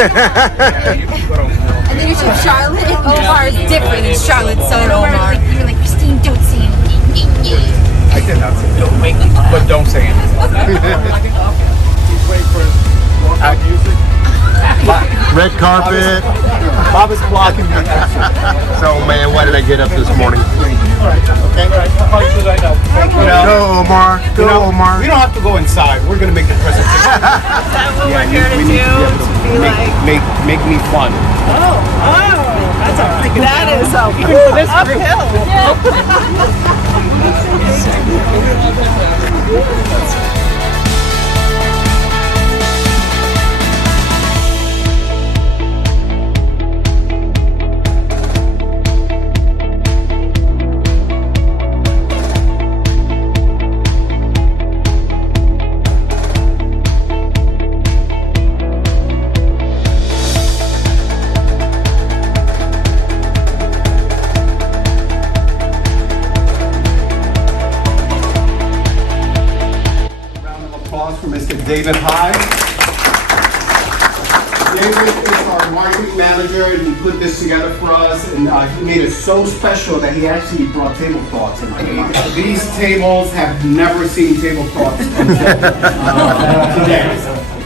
And then you said Charlotte and Omar is different than Charlotte, son, and Omar. You were like, Christine, don't say anything. I did not say anything. But don't say anything. He's waiting for his walkout music. Red carpet. Bob is blocking me. So man, why did I get up this morning? Okay. How much should I know? Go Omar. Go Omar. We don't have to go inside. We're gonna make the presentation. Is that what we're here to we do? need to be able to make me fun. That is uphill. For Mr. David Hyde. David is our marketing manager, and he put this together for us, and he made it so special that he actually brought tablecloths in. These tables have never seen tablecloths today.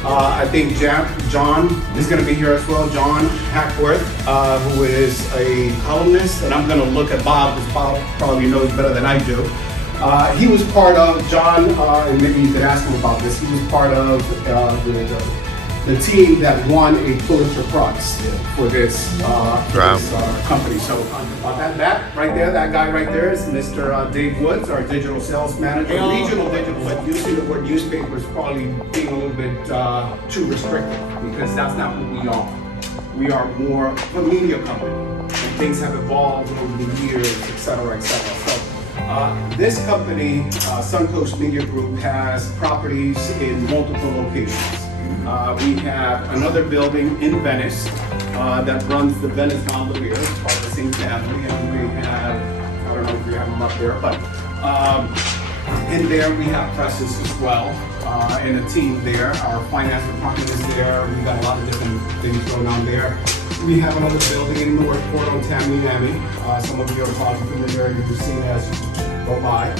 I think John is going to be here as well. John Hackworth, who is a columnist, and I'm going to look at Bob, because Bob probably knows better than I do. He was part of, John, and maybe you could ask him about this, he was part of the team that won a Pulitzer Prize for this company. So that right there, that guy right there is Mr. Dave Woods, our digital sales manager, regional digital, but using the word newspaper is probably being a little bit too restrictive, because that's not what we are. We are more of a media company, and things have evolved over the years, et cetera, et cetera. So, this company, Suncoast Media Group, has properties in multiple locations. We have another building in Venice that runs the Venice Gondolier, it's part of the same family, and we have, I don't know if we have them up there, but in there we have presses as well, and a team there. Our finance department is there. We got a lot of different things going on there. We have another building in Northport on Tamiami. Some of you are probably familiar, you've seen it as you go by.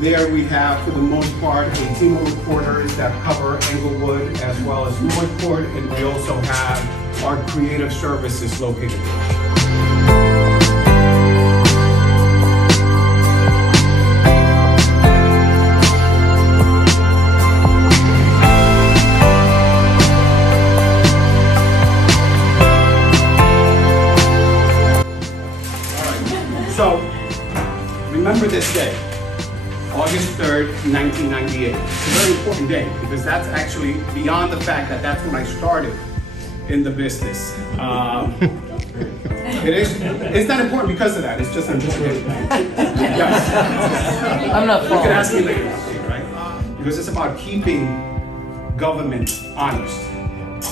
There we have, for the most part, a team of reporters that cover Englewood as well as Northport, and we also have our creative services located there. Remember this day, August 3rd, 1998. It's a very important day because that's actually beyond the fact that that's when I started in the business. It's not important because of that, it's just important. Yes. I'm not You following. can ask me later, right? Because it's about keeping government honest.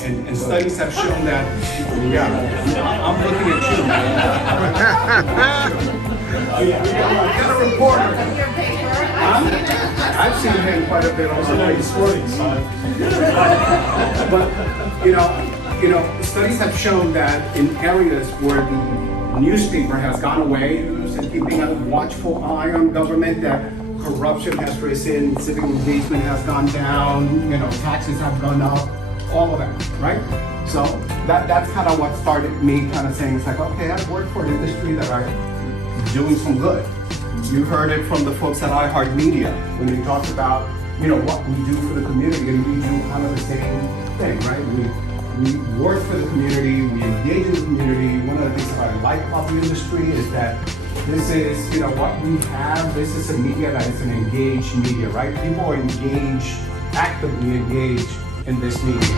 And studies have shown that, I'm looking at you. I got a reporter. I've seen him quite a bit also. But studies have shown that in areas where the newspaper has gone away, and keeping a watchful eye on government, that corruption has risen, civic engagement has gone down, taxes have gone up, all of that, right? So that's kind of what started me kind of saying, it's like, okay, I work for an industry that I'm doing some good. You heard it from the folks at iHeartMedia when they talked about, what we do for the community, and we do kind of the same thing, right? We work for the community, we engage in the community. One of the things that I like about the industry is that this is, what we have, this is a media that is an engaged media, right? People are engaged, actively engaged in this media.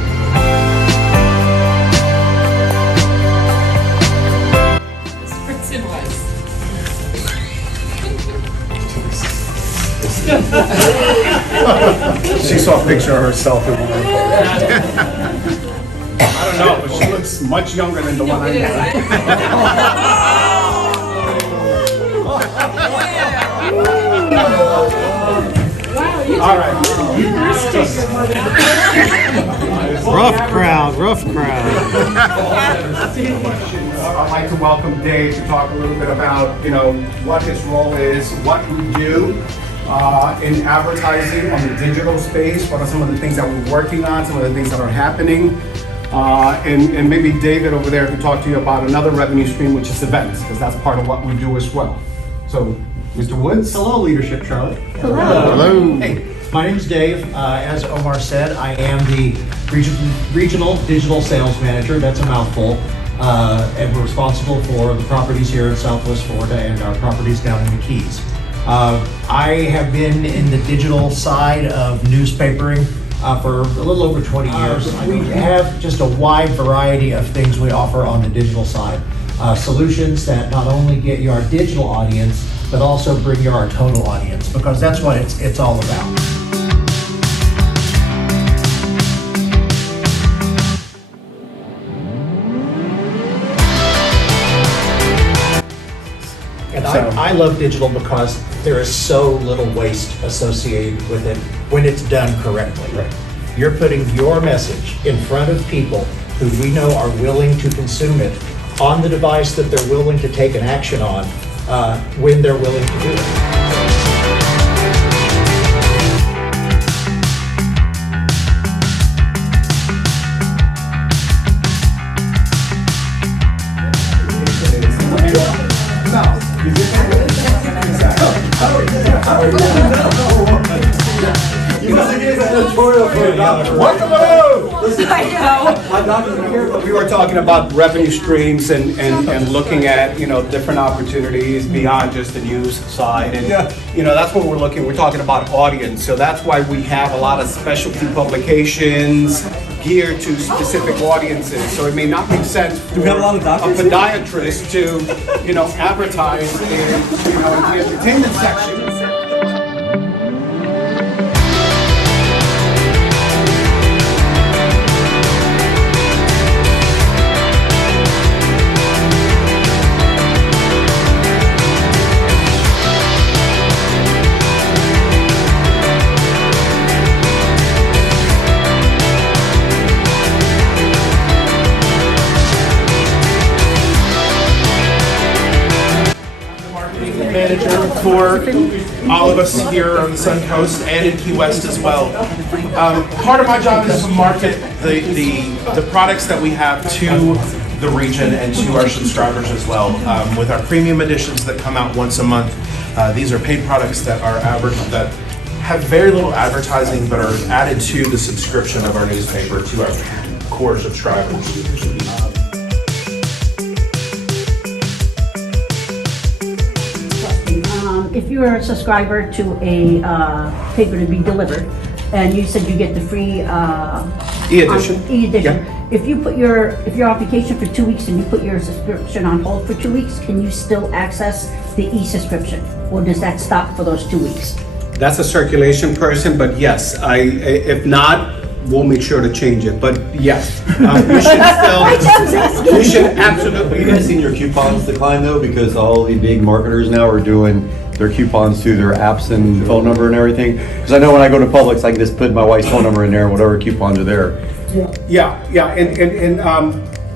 She saw a picture of herself in one. I don't know, but she looks much younger than the one I got. All right. Bro, Rough crowd, rough crowd. I'd like to welcome Dave to talk a little bit about, what his role is, what we do in advertising on the digital space, what are some of the things that we're working on, some of the things that are happening. And maybe David over there can talk to you about another revenue stream, which is events, because that's part of what we do as well. So, Mr. Woods? Hello, Leadership Charlotte. Hello. Hey, my name's Dave. As Omar said, I am the Regional Digital Sales Manager. That's a mouthful. And we're responsible for the properties here in Southwest Florida and our properties down in the Keys. I have been in the digital side of newspapering for a little over 20 years. We have just a wide variety of things we offer on the digital side. Solutions that not only get you our digital audience, but also bring you our total audience, because that's what it's all about. And I love digital because there is so little waste associated with it when it's done correctly. Right. You're putting your message in front of people who we know are willing to consume it on the device that they're willing to take an action on when they're willing to do it. We were talking about revenue streams and looking at, different opportunities beyond just the news side. And, that's what we're talking about audience. So that's why we have a lot of specialty publications geared to specific audiences. So it may not make sense for a podiatrist to, advertise in, the entertainment section. Manager for all of us here on the Sun Coast and in Key West as well. Part of my job is to market the products that we have to the region and to our subscribers as well. With our premium editions that come out once a month, these are paid products that are that have very little advertising but are added to the subscription of our newspaper to our core subscribers. If you're a subscriber to a paper to be delivered, and you said you get the free E-edition. E-edition. If you put your application for 2 weeks and you put your subscription on hold for 2 weeks, can you still access the e-subscription, or does that stop for those 2 weeks? That's a circulation person, but yes, if not, we'll make sure to change it. But yes, you should absolutely. Have you guys seen your coupons decline though? Because all the big marketers now are doing their coupons to their apps and phone number and everything. Because I know when I go to Publix, I can just put my wife's phone number in there and whatever coupons are there. Yeah, and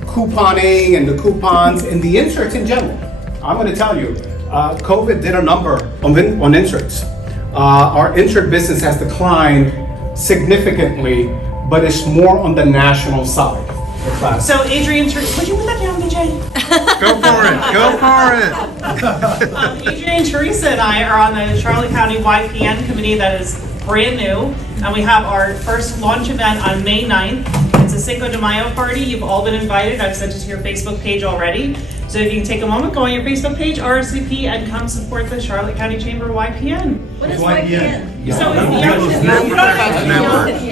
couponing and the coupons and the inserts in general. I'm going to tell you, COVID did a number on inserts. Our insert business has declined significantly, but it's more on the national side. So Adrian, would you put that down, BJ? Go for it. Go for it. Adrian, Teresa, and I are on the Charlotte County YPN committee that is brand new, and we have our first launch event on May 9th. It's a Cinco de Mayo party. You've all been invited. I've sent it to your Facebook page already. So if you can take a moment, go on your Facebook page, RSVP, and come support the Charlotte County Chamber of YPN. What is YPN? So it's the young. You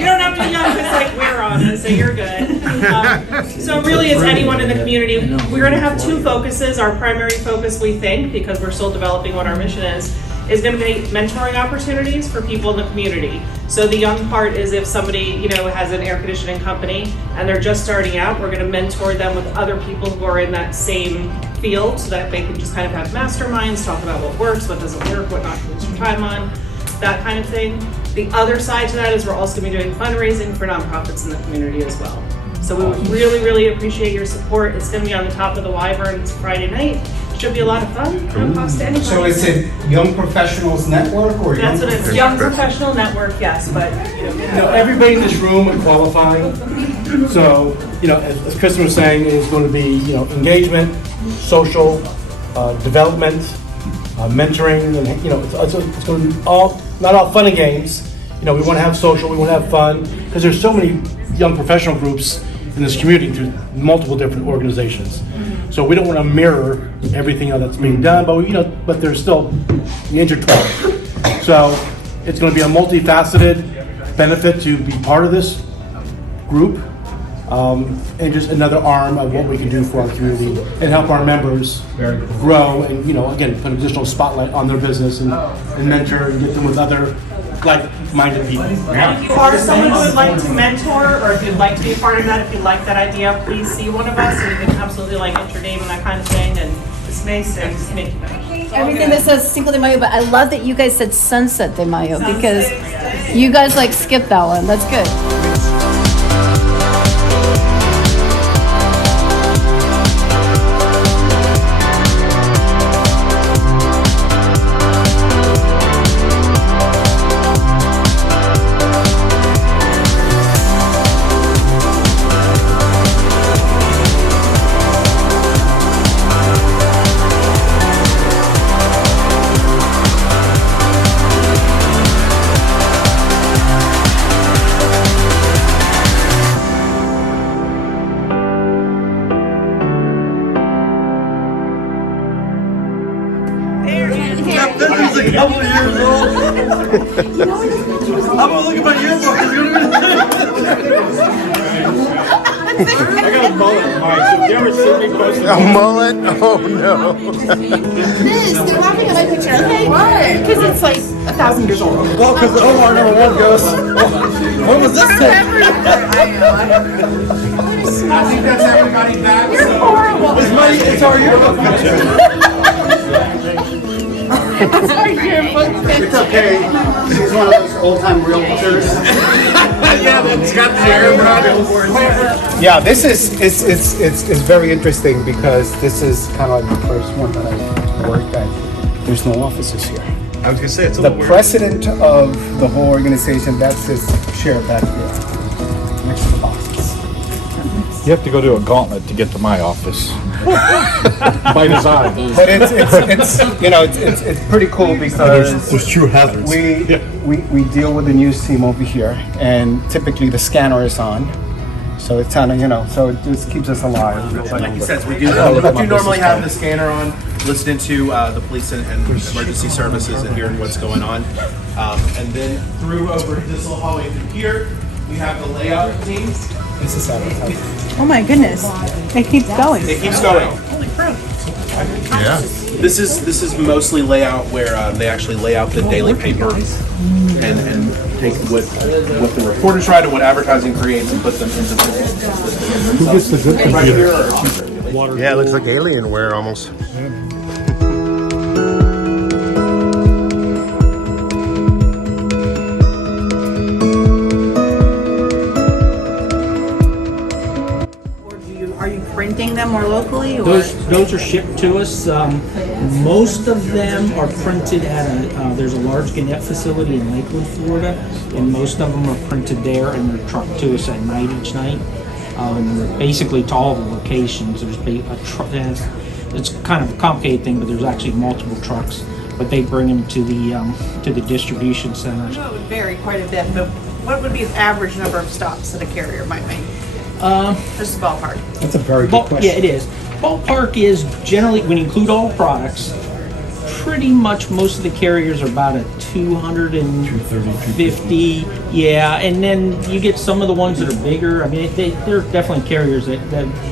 don't have to be young, it's like we're on it, so you're good. So really, it's anyone in the community. We're going to have two focuses. Our primary focus, we think, because we're still developing what our mission is going to be mentoring opportunities for people in the community. So the young part is if somebody, has an air conditioning company and they're just starting out, we're going to mentor them with other people who are in that same field so that they can just kind of have masterminds, talk about what works, what doesn't work, what not to waste your time on, that kind of thing. The other side to that is we're also going to be doing fundraising for nonprofits in the community as well. So we really, really appreciate your support. It's going to be on the top of the Wyvern. It's Friday night. Should be a lot of fun. No cost to anybody. So is it Young Professionals Network or? That's what it's, Young Professional Network, yes, but, Everybody in this room would qualify. So, as Kristen was saying, it's going to be, engagement, social, development, mentoring, and, it's going to be not all fun and games. We want to have social, we want to have fun, because there's so many young professional groups in this community through multiple different organizations. So we don't want to mirror everything that's being done, but there's still intertwined. So it's going to be a multifaceted benefit to be part of this group, and just another arm of what we can do for our community and help our members grow and, again, put additional spotlight on their business and mentor and get them with other like-minded people. and if you are someone who would like to mentor, or if you'd like to be a part of that, if you like that idea, please see one of us, and we can absolutely get your name and that kind of thing. And it's May 6th, Mickey Mouse. Everything that says Cinco de Mayo, but I love that you guys said Sunset de Mayo because you guys skipped that one. That's good. He's a couple of years old. I'm gonna look at my yearbook. I got a mullet, Mike, so if you ever see me posting... A mullet? Oh no. This, they're laughing at my picture, okay? Why? Because it's $1,000 years old. Well, because Omar number one goes, when was this thing? I think that's everybody back. You're horrible. It's our yearbook picture. It's okay. She's one of those old-time realtors. Yeah, that's got the hair Yeah, this is it's very interesting because this is kind of the first one that I worked at. There's no offices here. I was gonna say, it's a The little weird. president of the whole organization, that's his chair back there, next to the boxes. You have to go do a gauntlet to get to my office. By design. But it's pretty cool because There's true hazards. we deal with the news team over here, and typically the scanner is on, so it's kind of so it just keeps us alive. Like he says, we do normally have the scanner on, listening to the police and emergency services and hearing what's going on. And then through over this little hallway through here, we have the layout teams. This is advertising. Oh my goodness. It keeps going. It keeps going. Yeah. This is mostly layout where they actually lay out the daily paper and take what the reporters write and what advertising creates and put them into the. Who gets the good right here? Yeah, it looks like Alienware almost. Are you printing them more locally? Or? Those are shipped to us. Most of them are printed at there's a large Gannett facility in Lakewood, Florida, and most of them are printed there and they're trucked to us at night each night. Basically to all the locations. There's it's kind of a complicated thing, but there's actually multiple trucks. But they bring them to the distribution centers. It would vary quite a bit, but what would be the average number of stops that a carrier might make? Just a ballpark. That's a very good question. Yeah, it is. Ballpark is generally, when you include all products, pretty much most of the carriers are about a 250. Yeah, and then you get some of the ones that are bigger. I mean, they're definitely carriers that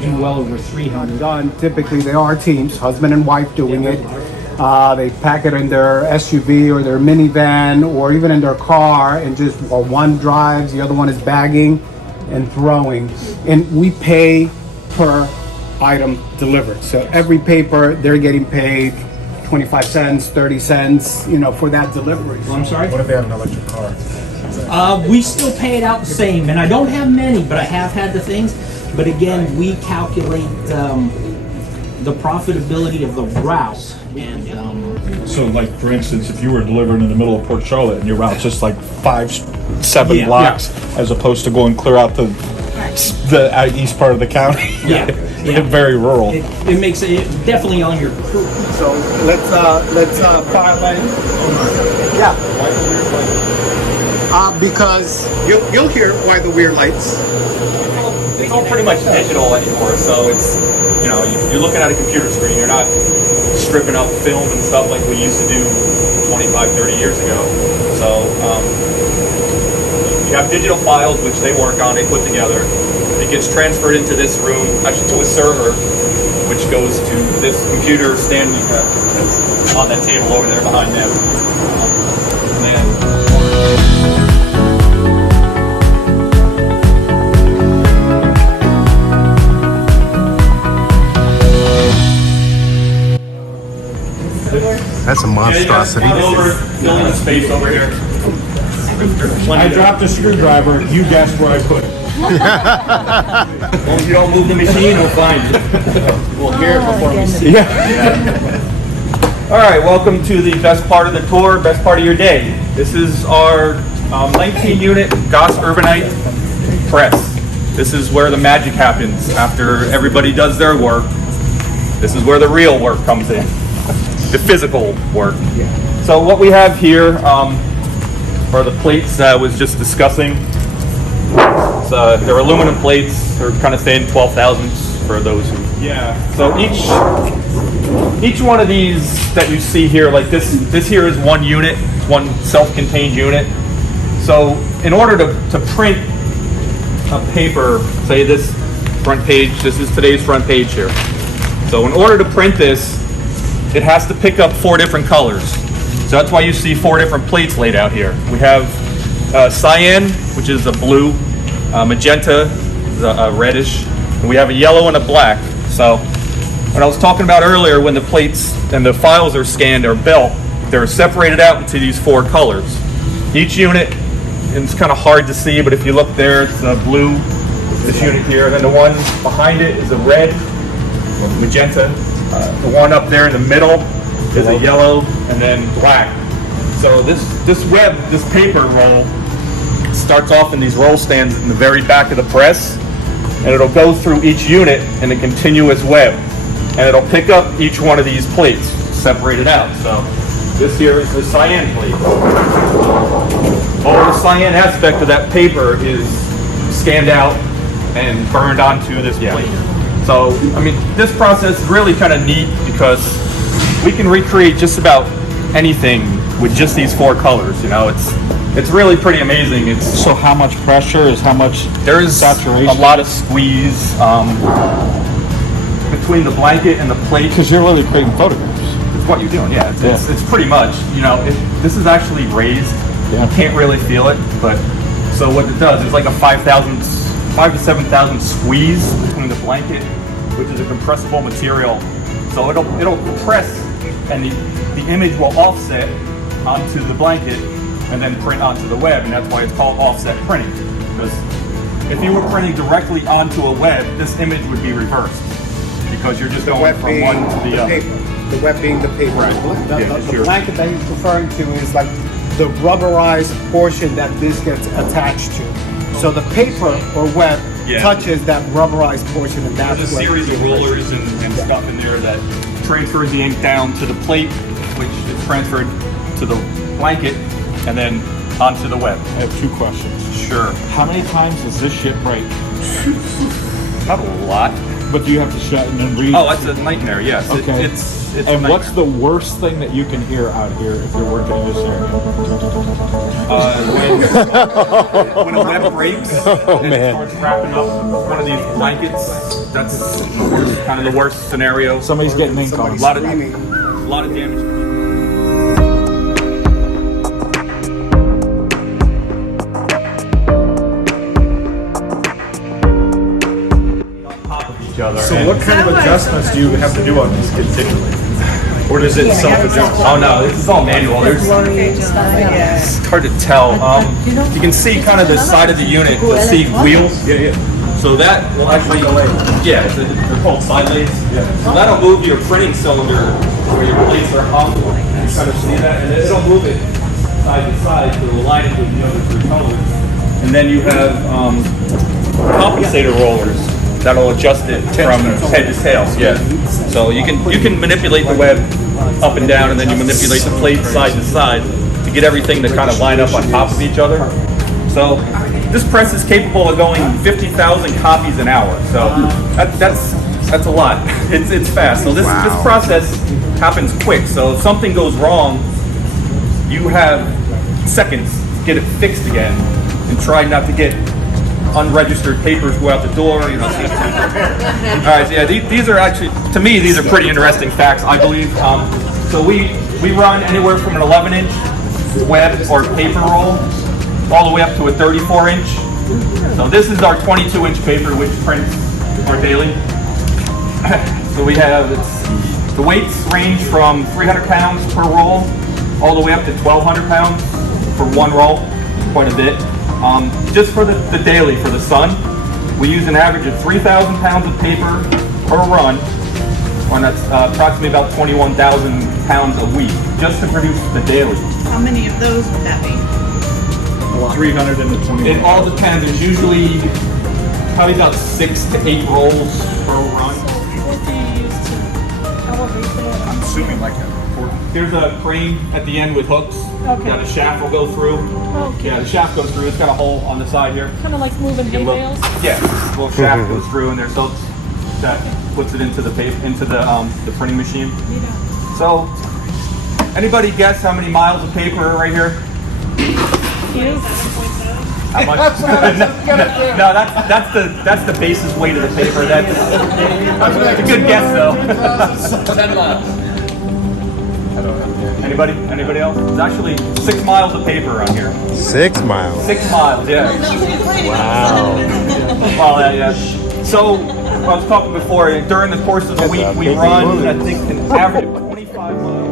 do well over 300. Done. Typically, they are teams, husband and wife doing it. They pack it in their SUV or their minivan or even in their car, and just one drives, the other one is bagging and throwing. And we pay per item delivered. So every paper, they're getting paid 25 cents, 30 cents, for that delivery. I'm sorry? What if they have an electric car? We still pay it out the same, and I don't have many, but I have had the things. But again, we calculate the profitability of the route, and So like, for instance, if you were delivering in the middle of Port Charlotte and your route's just like 5-7 Yeah. blocks, as opposed to going clear out the east part of the county. Yeah. Very rural. it makes it definitely on your crew. So let's file in. Yeah. Because you'll hear why the weird lights. It's all pretty much digital anymore, so it's, you know, you're looking at a computer screen. You're not stripping up film and stuff like we used to do 25, 30 years ago. So you have digital files, which they work on, they put together. It gets transferred into this room, actually to a server, which goes to this computer standing that's on that table over there behind them. And then That's a monstrosity. Filling the space over here. I dropped a screwdriver, you guessed where I put it. As long as you don't move the machine, we'll find it. We'll hear it before we see it. All right, welcome to the best part of the tour, best part of your day. This is our 19-unit Goss Urbanite press. This is where the magic happens after everybody does their work. This is where the real work comes in, the physical work. So what we have here are the plates that I was just discussing. They're aluminum plates. They're kind of thin, 12 thousandths for those who. Yeah. So each one of these that you see here, like this here is one unit, one self-contained unit. So in order to print a paper, say this front page, this is today's front page here. So in order to print this, it has to pick up 4 different colors. So that's why you see 4 different plates laid out here. We have cyan, which is a blue, magenta, is a reddish, and we have a yellow and a black. So when I was talking about earlier, when the plates and the files are scanned or built, they're separated out into these 4 colors. Each unit, and it's kind of hard to see, but if you look there, it's a blue, this unit here, and then the one behind it is a red, magenta. The one up there in the middle is a yellow, and then black. So this web, this paper roll, starts off in these roll stands in the very back of the press, and it'll go through each unit in a continuous web, and it'll pick up each one of these plates, separated out. So this here is the cyan plate. All the cyan aspect of that paper is scanned out and burned onto this plate. So, I mean, this process is really kind of neat because we can recreate just about anything with just these 4 colors. You know, it's really pretty amazing. So how much pressure is how much There's saturation? a lot of squeeze between the blanket and the plate. Because you're literally creating photographs. It's what you're doing, yeah. It's pretty much, you know, this is actually raised. Yeah. You can't really feel it, but so what it does is like a 5 to 7 thousand squeeze between the blanket, which is a compressible material. So it'll compress, and the image will offset onto the blanket and then print onto the web, and that's why it's called offset printing. Because if you were printing directly onto a web, this image would be reversed because you're just going from one to the other. The web being the paper. Right. The blanket that he's referring to is like the rubberized portion that this gets attached to. So the paper or web touches that rubberized portion, and that's There's a series of rollers and stuff in there that transfers the ink down to the plate, which is transferred to the blanket, and then onto the web. I have 2 questions. Sure. How many times does this shit break? Not a lot. But do you have to shut and then read? Oh, that's a nightmare, yes. Okay. It's and what's the worst thing that you can hear out here if you're working in this area? When a web breaks and it starts wrapping up one of these blankets, that's kind of the worst scenario. Somebody's getting ink on. A lot of damage. So what kind of adjustments do you have to do on these kids digitally? Or does it self-adjust? Oh no, this is all manual. It's hard to tell. You can see kind of the side of the unit, the seat wheel. So that will actually, yeah, they're called side lathes. So that'll move your printing cylinder where your plates are hung. You kind of see that, and it'll move it side to side to align it with the other three colors. And then you have compensator rollers that'll adjust it from head to tail. Yeah. So you can manipulate the web up and down, and then you manipulate the plate side to side to get everything to kind of line up on top of each other. So this press is capable of going 50,000 copies an hour. So that's a lot. It's fast. So this process happens quick. So if something goes wrong, you have seconds to get it fixed again, and try not to get unregistered papers go out the door. You know. All right. So yeah, these are actually, to me, these are pretty interesting facts. I believe. So we run anywhere from an 11-inch web or paper roll all the way up to a 34-inch. So this is our 22-inch paper, which prints our daily. So we have, the weights range from 300 pounds per roll all the way up to 1,200 pounds for one roll, quite a bit. Just for the daily, for the Sun, we use an average of 3,000 pounds of paper per run, and that's approximately about 21,000 pounds a week, just to produce the daily. How many of those would that be? 321. It all depends. There's usually probably about 6 to 8 rolls per run. What do you use to elevate that? I'm assuming like a There's a crane at the end with hooks. Okay. Yeah, the shaft will go through. Okay. Yeah, the shaft goes through. It's got a hole on the side here. Kind of like moving hay bales? Yeah, a little shaft goes through, and there's hooks that puts it into the the printing machine. So, anybody guess how many miles of paper are right here? How much? No, that's the basis weight of the paper. That's a good guess though. 10 miles. Anybody else? It's actually 6 miles of paper around here. 6 miles. 6 miles, yeah. Wow. Well, yeah. So, I was talking before, during the course of the week, we run, I think, an average of 25 miles.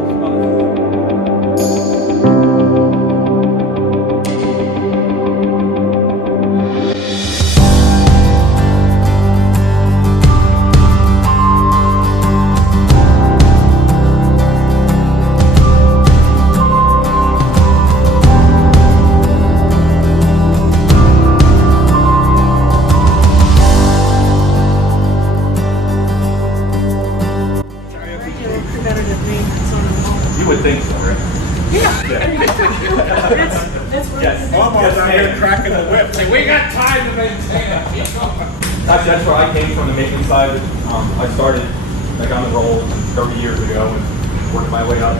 You would think so, right? Yes. Almost out here cracking the whip. Say, we got time to maintain it. Actually, that's where I came from, the maintenance side. I started like on the roll 30 years ago and worked my way up.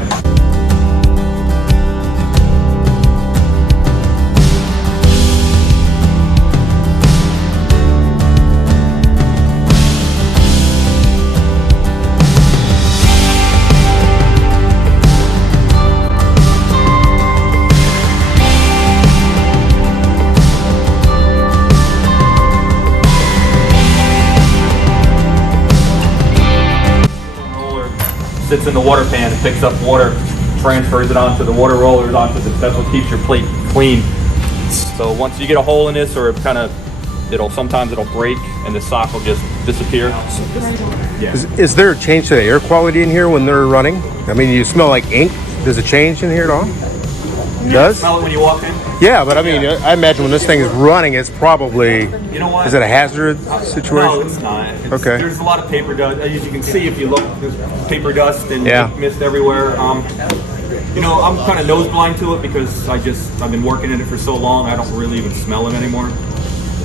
Sits in the water pan and picks up water, transfers it onto the water rollers, that's what keeps your plate clean. So once you get a hole in this, or sometimes it'll break and the sock will just disappear. Yeah. Is there a change to the air quality in here when they're running? I mean, you smell like ink. Does it change in here at all? It does? Smell it when you walk in? Yeah, but I mean, I imagine when this thing is running, it's probably, You know what? is it a hazard situation? No, it's not. Okay. There's a lot of paper dust. As you can see, if you look, there's paper dust and Yeah. mist everywhere. I'm kind of nose blind to it because I've been working in it for so long. I don't really even smell it anymore.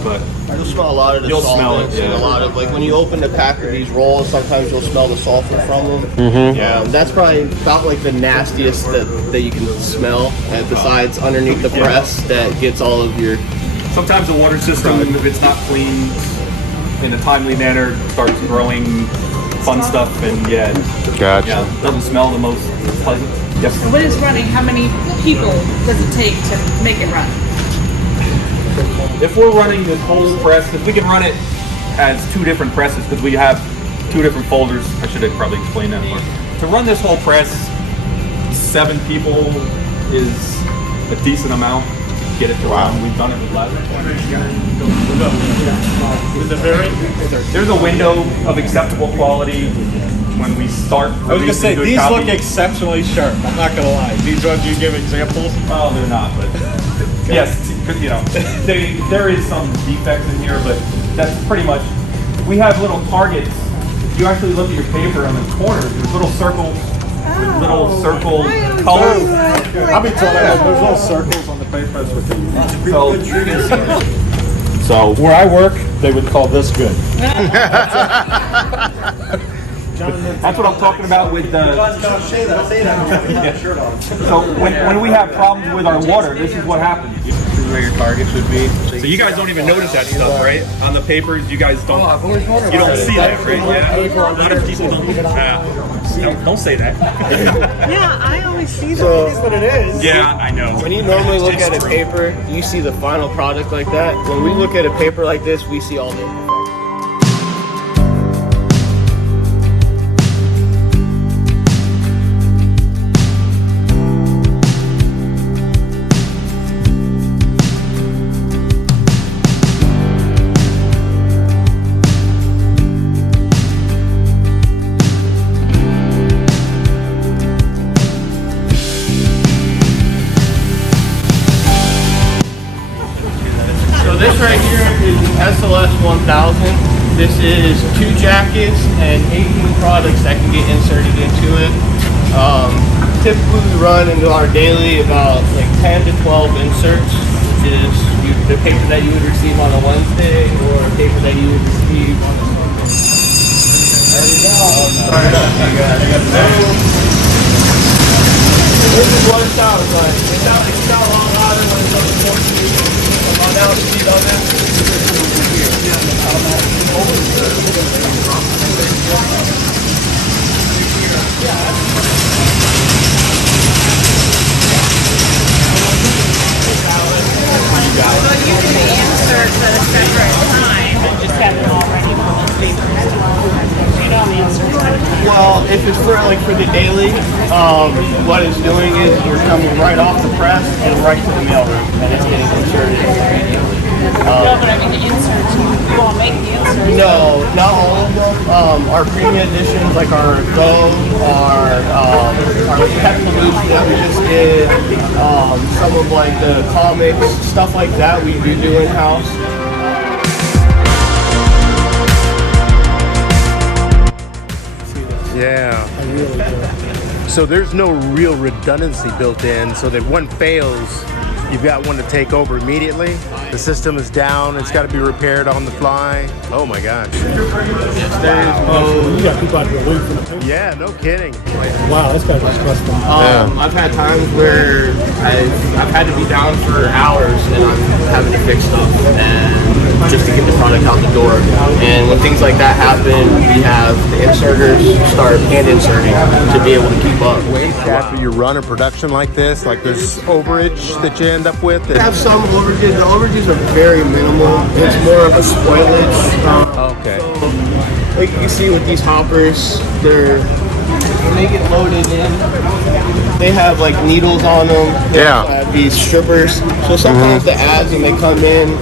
But You'll smell a lot of the You'll smell it, solvents and yeah. a lot of, like, when you open the pack of these rolls, sometimes you'll smell the sulfur from them. Mhm. Yeah, that's probably about like the nastiest that you can smell, besides underneath the press that gets all of your... sometimes the water system, if it's not cleaned in a timely manner, starts growing fun stuff, and Gotcha. yeah, it doesn't smell the most pleasant. Yes. When it's running, how many people does it take to make it run? If we're running this whole press, if we can run it as 2 different presses, because we have 2 different folders, I should have probably explained that more. To run this whole press, 7 people is a decent amount. get it to run. We've done it with leather. There's a window of acceptable quality when we start. I was gonna say, producing good these copy. look exceptionally sharp, I'm not gonna lie. These ones you give examples? Oh, they're not, but yes, you know, there is some defects in here, but that's pretty much, we have little targets. If you actually look at your paper on the corners, there's little circles, with little circle colors. I'll be told that there's little circles on the paper. So where I work, they would call this good. That's what I'm talking about with the. So when we have problems with our water, this is what happens. This is where your targets would be. So you guys don't even notice that stuff, right? On the papers, you guys don't. You don't see that, right? Yeah. A lot of people don't say that. Yeah, I always see that. So- It is what it is. Yeah, I know. When you normally look at a paper, you see the final product like that. When we look at a paper like this, we see all the imperfections. So this right here is the SLS 1000. This is 2 jackets and 18 products that can get inserted into it. Typically we run into our daily about like 10 to 12 inserts, which is the paper that you would receive on a Wednesday or a paper that you would receive on a Sunday. There we go. Sorry about you guys. This is what it sounds like. It sounds a lot louder when it's on the 14. On down the speed on this. So you can insert at a separate time and just have them all ready for those papers. You know the inserts at a time. Well, if it's for the daily, what it's doing is you're coming right off the press and right to the mailroom, and it's getting inserted immediately. No, but I mean the inserts, you won't make the inserts. No, not all of them. Our premium editions, like our Go, our Pet Pollution that we just did, some of like the comics, stuff like that we do in-house. Yeah. So there's no real redundancy built in, so that if one fails, you've got one to take over immediately. The system is down, it's got to be repaired on the fly. Oh my gosh. You got people out here waiting for the paper. Yeah, no kidding. Wow, that's got to be stressful. I've had times where I've had to be down for hours and I'm having to fix stuff and just to get the product out the door. And when things like that happen, we have the inserters start hand inserting to be able to keep up. After you run a production like this, like there's overage that you end up with? We have some overages. The overages are very minimal. It's more of a spoilage. Okay. So, like you can see with these hoppers, when they get loaded in, they have like needles on them. Yeah. These strippers. So sometimes the ads when they come in,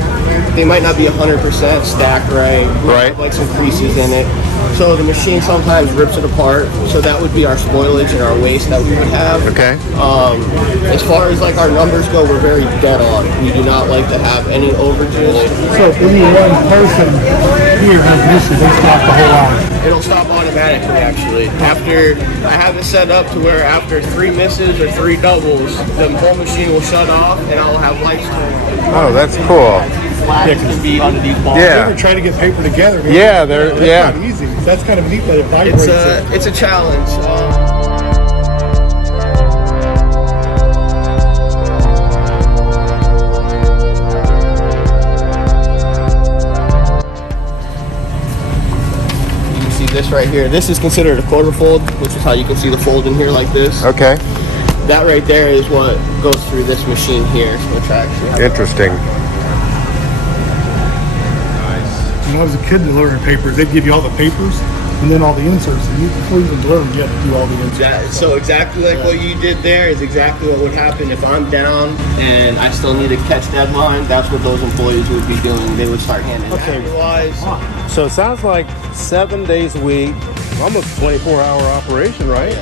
they might not be 100% stacked right. Right. Like some creases in it. So the machine sometimes rips it apart. So that would be our spoilage and our waste that we would have. Okay. As far as like our numbers go, we're very dead on. We do not like to have any overages. So if any one person here has an issue, they stop the whole line. It'll stop automatically actually. After I have it set up to where after 3 misses or 3 doubles, the whole machine will shut off and I'll have lights on. Oh, that's cool. Flags can be under these balls. Yeah. We're trying to get paper together. Man. Yeah, That's not easy. That's kind of neat that it vibrates. It's a challenge. You can see this right here. This is considered a quarter fold, which is how you can see the fold in here like this. Okay. That right there is what goes through this machine here, which actually Interesting. When I was a kid and learning papers, they'd give you all the papers, and then all the inserts. And before you even deliver them, you have to do all the inserts. So exactly like what you did there is exactly what would happen if I'm down and I still need to catch deadline. That's what those employees would be doing. They would start handing it. Otherwise, So it sounds like 7 days a week, almost 24-hour operation, right?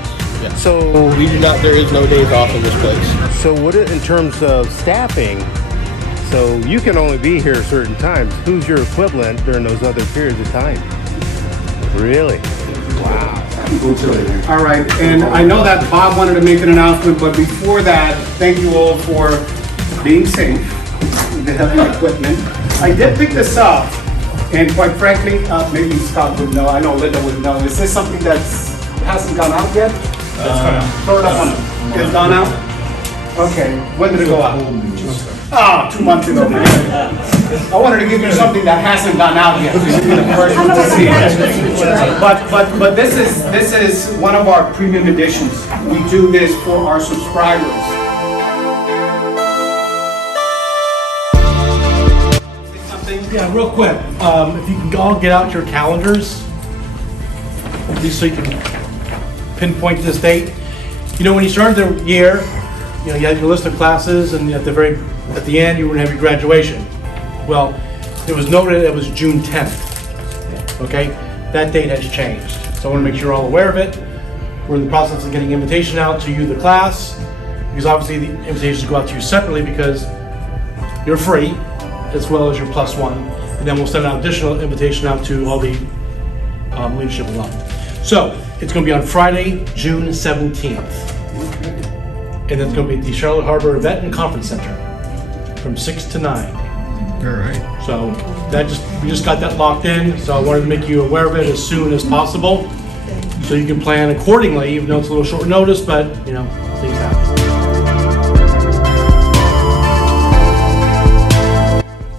Yeah. So we do not. There is no days off in this place. So what in terms of staffing? So you can only be here certain times. Who's your equivalent during those other periods of time? Really? Wow. All right, and I know that Bob wanted to make an announcement, but before that, thank you all for being safe with the heavy equipment. I did pick this up, and quite frankly, maybe Scott would know, I know Linda would know. Is this something hasn't gone out yet? Throw it up on it. It's gone out? Okay, when did it go out? 2 months ago. I wanted to give you something that hasn't gone out yet. So you'll be the first one to see it. But this is one of our premium editions. We do this for our subscribers. Yeah, real quick, if you can all get out your calendars, at least so you can pinpoint this date. You know, when you started the year, you had your list of classes, and at the end, you were gonna have your graduation. Well, it was noted it was June 10th, okay? That date has changed, so I wanna make sure you're all aware of it. We're in the process of getting invitation out to you, the class, because obviously the invitations go out to you separately because you're free, as well as your +1, and then we'll send an additional invitation out to all the leadership alum. So, it's gonna be on Friday, June 17th. And it's gonna be at the Charlotte Harbor Event and Conference Center from 6 to 9. All right. So we just got that locked in, so I wanted to make you aware of it as soon as possible, so you can plan accordingly, even though it's a little short notice, but things happen.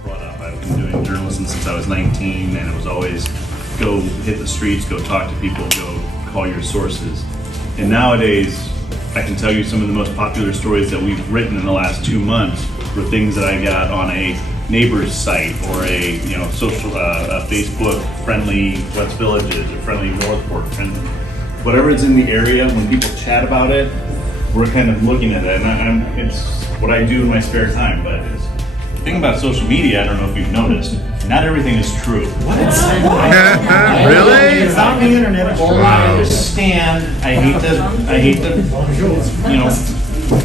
Brought up, I've been doing journalism since I was 19, and it was always go hit the streets, go talk to people, go call your sources. And nowadays, I can tell you some of the most popular stories that we've written in the last 2 months were things that I got on a neighbor's site or a social Facebook friendly West Villages or friendly Northport, friendly whatever is in the area. When people chat about it, we're kind of looking at it, and it's what I do in my spare time. But the thing about social media, I don't know if you've noticed, not everything is true. What? Really? It's on the internet. I understand. I hate to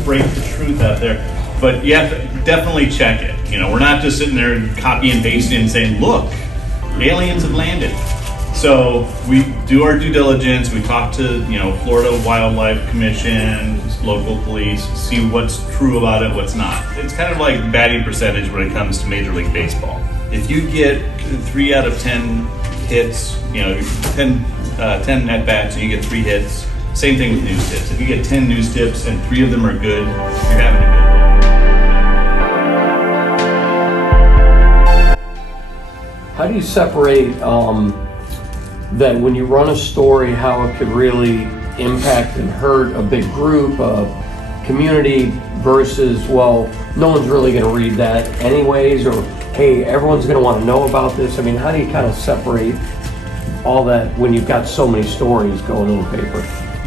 break the truth out there, but you have to definitely check it. We're not just sitting there and copy and pasting and saying, "Look, aliens have landed." So we do our due diligence. We talk to Florida Wildlife Commission, local police, see what's true about it, what's not. It's kind of like batting percentage when it comes to Major League Baseball. If you get 3 out of 10 hits, 10 at bats, and you get 3 hits. Same thing with news tips. If you get 10 news tips and 3 of them are good, you're having a good day. How do you separate that when you run a story, how it could really impact and hurt a big group, a community, versus, well, no one's really going to read that anyways, or hey, everyone's going to want to know about this? I mean, how do you kind of separate all that when you've got so many stories going in the paper?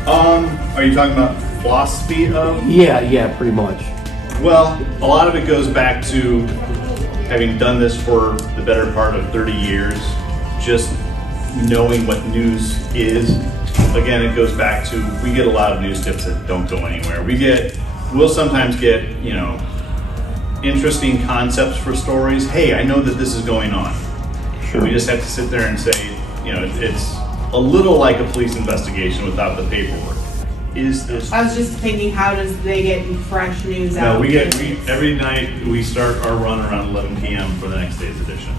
Are you talking about philosophy of? Yeah, pretty much. Well, a lot of it goes back to having done this for the better part of 30 years, just knowing what news is. Again, it goes back to, we get a lot of news tips that don't go anywhere. We'll sometimes get, interesting concepts for stories. Hey, I know that this is going on. Sure. We just have to sit there and say, it's a little like a police investigation without the paperwork. Is this? I was just thinking, how does they get fresh news out? No, we every night we start our run around 11 p.m. for the next day's edition.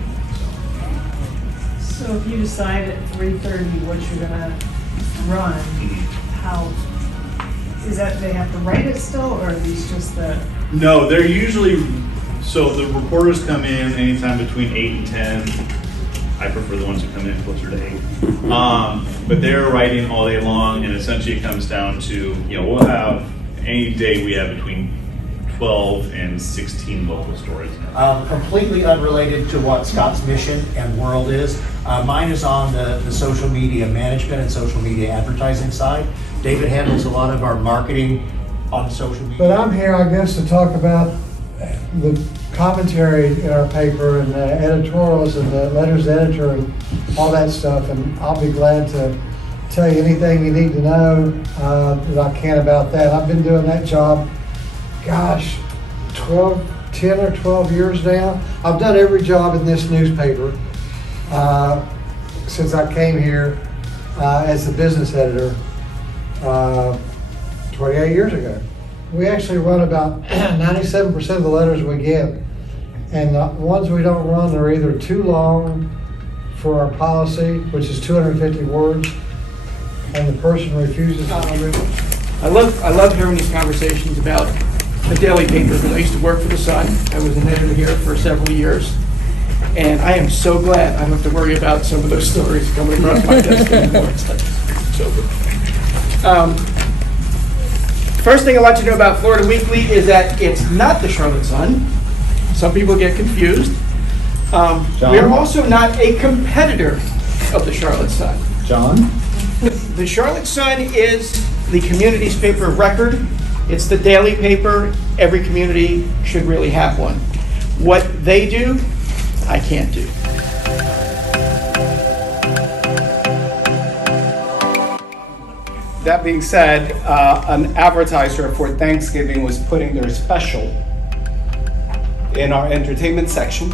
So if you decide at 3:30 what you're gonna run, how is that? They have to write it still, or are these just the? No, they're usually, so the reporters come in anytime between 8 and 10. I prefer the ones who come in closer to 8. But they're writing all day long, and essentially it comes down to, we'll have, any day we have between 12 and 16 local stores. Completely unrelated to what Scott's mission and world is. Mine is on the social media management and social media advertising side. David handles a lot of our marketing on social media. But I'm here, I guess, to talk about the commentary in our paper and the editorials and the letters to editor and all that stuff. And I'll be glad to tell you anything you need to know that I can about that. I've been doing that job, gosh, 10 or 12 years now. I've done every job in this newspaper since I came here as the business editor 28 years ago. We actually run about 97% of the letters we get. And the ones we don't run are either too long for our policy, which is 250 words, and the person refuses to read it. I love hearing these conversations about the daily paper, because I used to work for the Sun. I was an editor here for several years. And I am so glad I don't have to worry about some of those stories coming across my desk anymore. It's like, so good. First thing I want you to know about Florida Weekly is that it's not the Charlotte Sun. Some people get confused. We're also not a competitor of the Charlotte Sun. John? The Charlotte Sun is the community's paper of record. It's the daily paper. Every community should really have one. What they do, I can't do. That being said, an advertiser for Thanksgiving was putting their special in our entertainment section.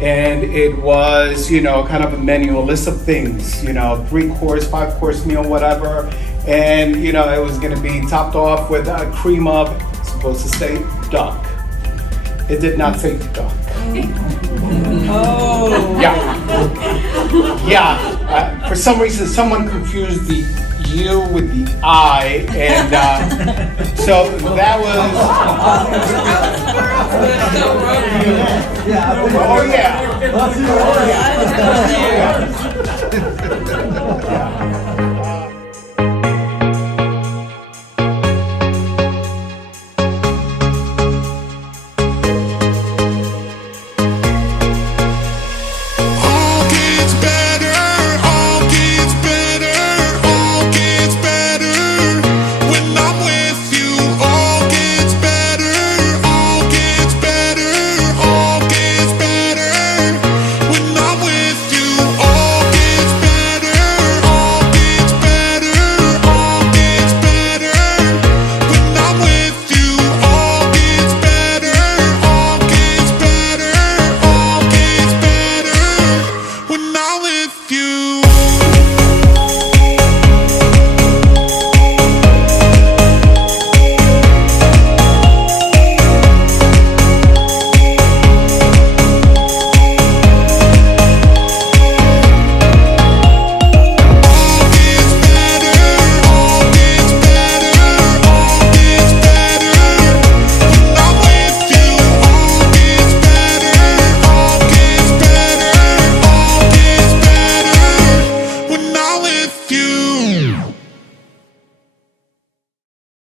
And it was, kind of a menu, a list of things, 3-course, 5-course meal, whatever. And, it was going to be topped off with a cream of, it's supposed to say duck. It did not say duck. Oh. Yeah. For some reason, someone confused the U with the I, and so that was. Oh yeah.